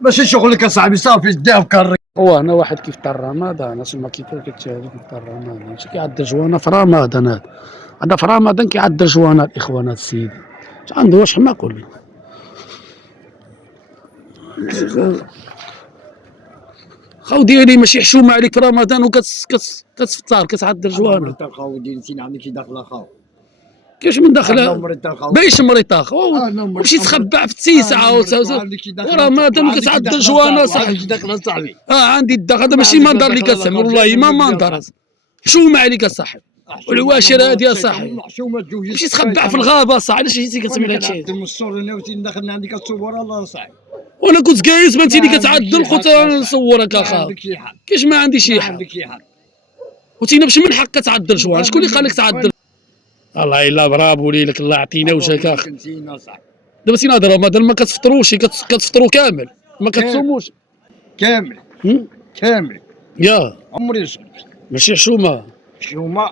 ماشي شغلك اصاحبي صافي داه في هو انا واحد كيف تاع رمضان اسمع كيفاش كتشاهد تاع رمضان ماشي كيعدل جوانا في رمضان هذا في رمضان كيعدل جوانا الاخوانات سيدي عنده واش حماق كله خاو ديالي ماشي حشومه عليك في رمضان كتفطر كتعدل جوانا. مريض الخاو ديالي نسينا عندك شي داخله خاو. كاش من داخله مريض الخاو. بايش مريض اخو ومشي تخبع في التيسعه ورمضان وكتعدل جوانا صاحبي. عندك داخله صاحبي. عندي الدخل هذا ماشي منظر اللي كتسمع والله ما منظر حشومه عليك اصاحبي. والعواشر هادي يا صاحبي ماشي تخبع في الغابه صاحبي. علاش جيتي كتسمي لهذا الشيء؟ المصور انا وتي دخلنا عندك تصور الله صاحبي. وانا كنت جالس بنتيني كتعدل قلت نصورك اخا كاش ما عندي شي حق. وتينا باش من حق كتعدل جوانا شكون اللي قال لك تعدل؟ الله الا برافو ليك الله يعطينا وجهك اخ. دابا سينا هضر رمضان ما كتفطروش كتفطروا كامل ما كتصوموش كامل يا عمري صمت ماشي حشومه حشومه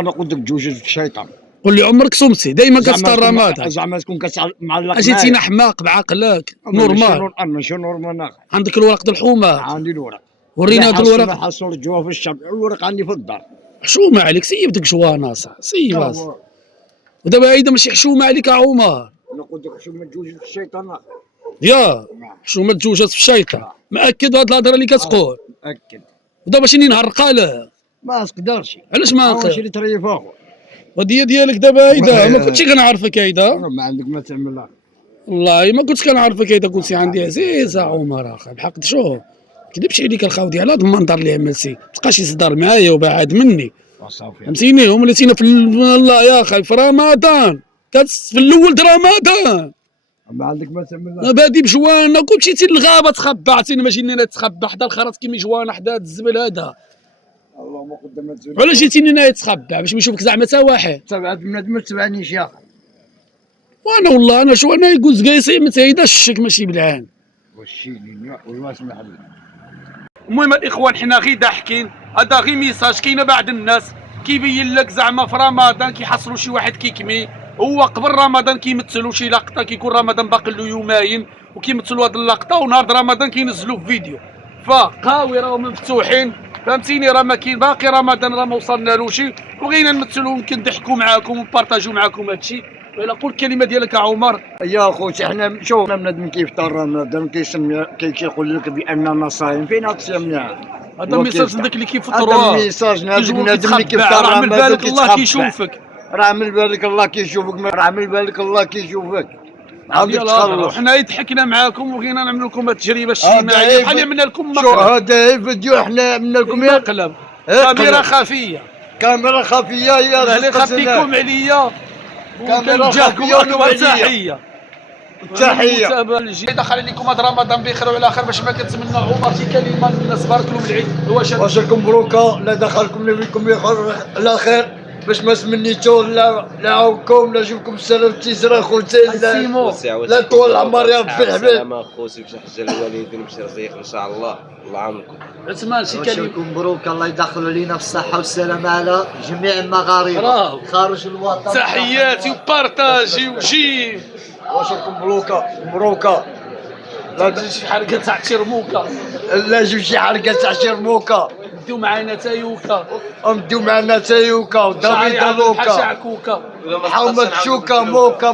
انا قلت لك جوج الشيطان. قول لي عمرك صمتي دايما كتفطر رمضان زعما تكون معلق اجيتينا حماق بعقلك نورمال ماشي نورمال عندك الورق د الحومه عندي الورق ورينا هذا الورق حصل جوا في الشعب الورق عندي في الدار حشومه عليك سيب ديك جوانا صح سيب ودابا هيدا ماشي حشومه عليك يا عمر. انا قلت لك حشومه جوج في الشيطان يا حشومه جوجات في الشيطان مأكد هاد الهضره اللي كتقول؟ مأكد. ودابا شني نهار قاله ما نقدرش علاش ما نقدرش؟ واش اللي تريف اخو ودي ديالك دابا هيدا ما كنتش كنعرفك هيدا ما عندك ما تعمل والله ما كنتش كنعرفك هيدا قلتي عندي عزيز عمر اخا بحق شوف كذبش عليك الخاو ديال هذا المنظر اللي عملتي متبقاش يصدر معايا وبعد مني فهمتيني هم اللي تينا في الله يا اخي في رمضان في الاول د رمضان ما عندك ما تعمل بادي بجوانا كون مشيتي للغابه تخبعتي ما جينا نتخبى حدا الخرط كيما جوانا حدا الزبل هذا اللهم قدام تزول ولا جيتيني هنا يتخبى باش ما يشوفك زعما تا واحد تبعت بنادم ما تبعنيش يا اخي وانا والله انا شو انا يقول زقايسي متهيدا الشك ماشي بالعين وشي والله سمح لي. المهم الاخوان حنا غير ضاحكين هذا غير ميساج كاينه بعض الناس كيبين لك زعما في رمضان كيحصلوا شي واحد كيكمي هو قبل رمضان كيمثلوا شي لقطه كيكون رمضان باقي له يومين وكيمثلوا هذه اللقطه ونهار رمضان كينزلوا في فيديو فقاوي راهم مفتوحين فهمتيني راه ما كاين باقي رمضان راه ما وصلنالوش وبغينا نمثلوا يمكن نضحكوا معاكم ونبارطاجيو معاكم هادشي. ولا قول الكلمه ديالك يا عمر. يا خوتي حنا شوف بنادم كيفطر رمضان كيسمي كيقول لك باننا صايم فين هاد الصيام هذا الميساج داك اللي كيفطروا هذا الميساج هذاك بنادم اللي كيفطر راه من بالك الله كيشوفك راه من بالك الله كيشوفك راه من بالك الله كيشوفك عندك تخلص. حنا ضحكنا معاكم وبغينا نعملوا لكم التجربه الاجتماعيه بحال اللي عملنا لكم مقلب. هذا فيديو حنا عملنا لكم مقلب كاميرا خفيه يا اللي خفيكم عليا كاميرا خفيه تحيه دخل عليكم هذا رمضان بخير وعلى خير باش ما كنتمنى عمر شي كلمه للناس بارك لهم العيد واش راكم مبروكه لا دخلكم نبيكم بخير على خير باش ما سمنيتو لا عاوكم لا جيبكم السلام تيسرا خوتي لا طول العمر يا ربي الحبيب سلام خوتي باش حجه الوالدين باش رزيق ان شاء الله الله يعاونكم. عثمان شي كلمه مبروك الله يدخل علينا في الصحه والسلامه على جميع المغاربه خارج الوطن. تحياتي وبارطاجي وجيب واش راكم مبروكه لا تجي شي حركه تاع شرموكه لا جيب شي حركه تاع شرموكه نديو معانا تايوكا ودافيد لوكا شعكوكا محمد شوكا موكا